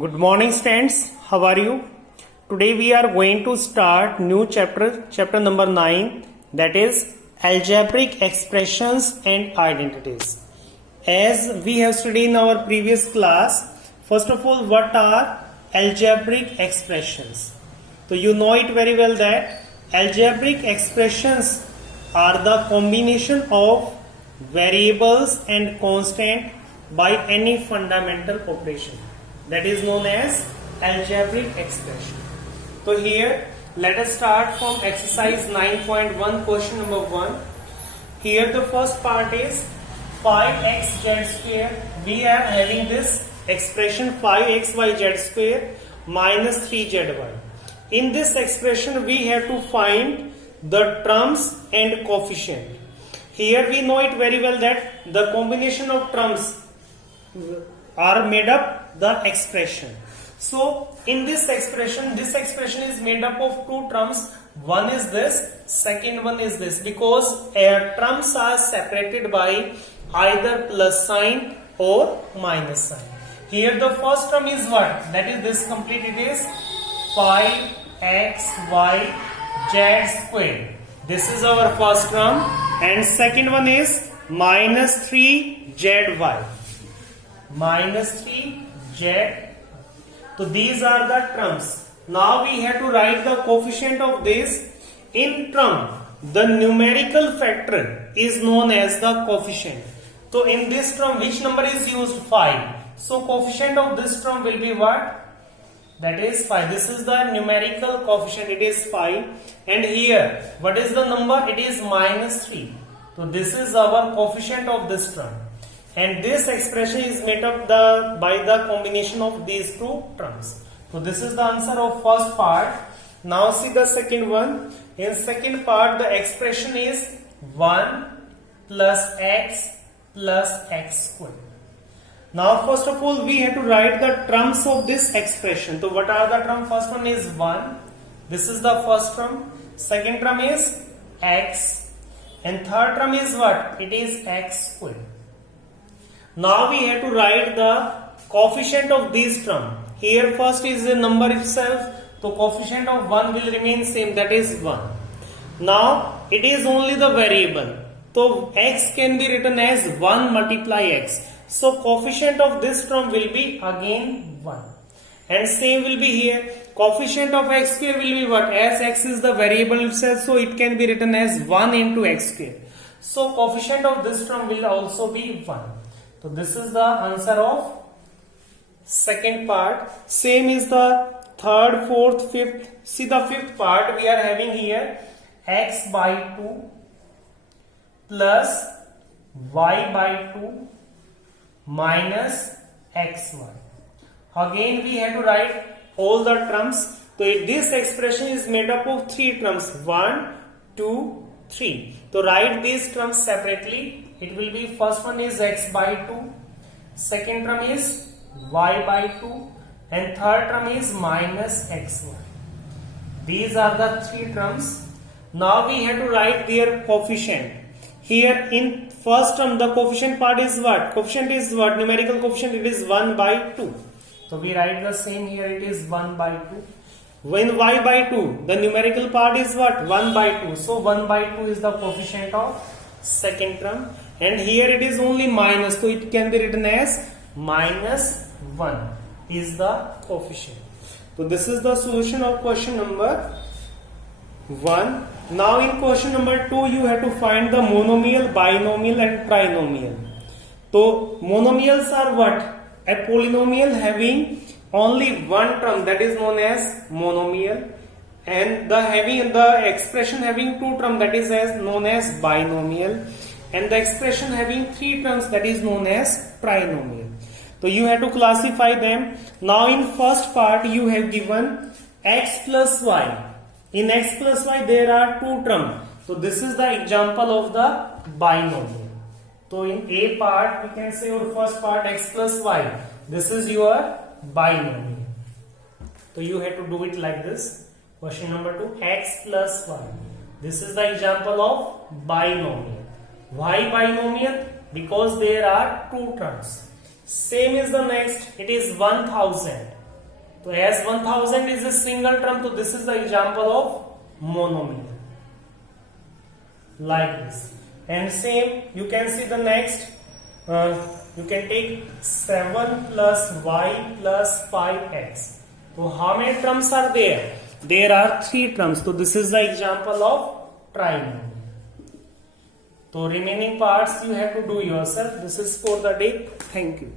Good morning, students. How are you? Today we are going to start new chapter number 9, that is algebraic expressions and identities. As we have studied in our previous class, first of all, what are algebraic expressions? So you know it very well that algebraic expressions are the combination of variables and constant by any fundamental operation. That is known as algebraic expression. So here let us start from exercise 9.1, question number 1. Here the first part is 5xz square. We are having this expression 5xyz square minus 3zy. In this expression we have to find the terms and coefficient. Here we know it very well that the combination of terms are made up the expression. So in this expression is made up of two terms. One is this, second one is this, because terms are separated by either plus sign or minus sign. Here the first term is what? That is this complete, it is 5xyz square. This is our first term, and second one is minus 3zy. Minus 3z. So these are the terms. Now we have to write the coefficient of this. In term, the numerical factor is known as the coefficient. So in this term, which number is used? 5. So coefficient of this term will be what? That is 5. This is the numerical coefficient, it is 5. And here, what is the number? It is minus 3. So this is our coefficient of this term. And this expression is made up by the combination of these two terms. So this is the answer of first part. Now see the second one. In second part, the expression is 1 plus x square. Now first of all, we have to write the terms of this expression. So what are the terms? First one is 1. This is the first term. Second term is x. And third term is what? It is x square. Now we have to write the coefficient of these terms. Here first is the number itself. So coefficient of 1 will remain same, that is 1. Now it is only the variable. So x can be written as 1 multiply x. So coefficient of this term will be again 1. And same will be here. Coefficient of x square will be what? As x is the variable itself, so it can be written as 1 into x square. So coefficient of this term will also be 1. So this is the answer of second part. Same is the third, fourth, fifth. See the fifth part we are having here x by 2 plus y by 2 minus xy. Again we have to write all the terms. So this expression is made up of three terms, 1, 2, 3. So write these terms separately. It will be first one is x by 2, second term is y by 2, and third term is minus xy. These are the three terms. Now we have to write their coefficient. Here in first term, the coefficient part is what? Coefficient is what? Numerical coefficient, it is 1 by 2. So we write the same here, it is 1 by 2. When y by 2, the numerical part is what? 1 by 2. So 1 by 2 is the coefficient of second term. And here it is only minus, so it can be written as minus 1 is the coefficient. So this is the solution of question number 1. Now in question number 2, you have to find the monomial, binomial and trinomial. So monomials are what? A polynomial having only one term, that is known as monomial, and the expression having two terms, that is known as binomial, and the expression having three terms, that is known as trinomial. So you have to classify them. Now in first part you have given x plus y. In x plus y there are two terms. So this is the example of the binomial. So in A part we can say, or first part, x plus y. This is your binomial. So you have to do it like this. Question number 2, x plus y. This is the example of binomial. Why binomial? Because there are two terms. Same is the next, it is 1000. तो as 1000 is a single term, so this is the example of monomial. Like this. And same, you can see the next. You can take 7 plus y plus 5x. So how many terms are there? There are 3 terms. So this is the example of trinomial. So remaining parts you have to do yourself. This is for the day. Thank you.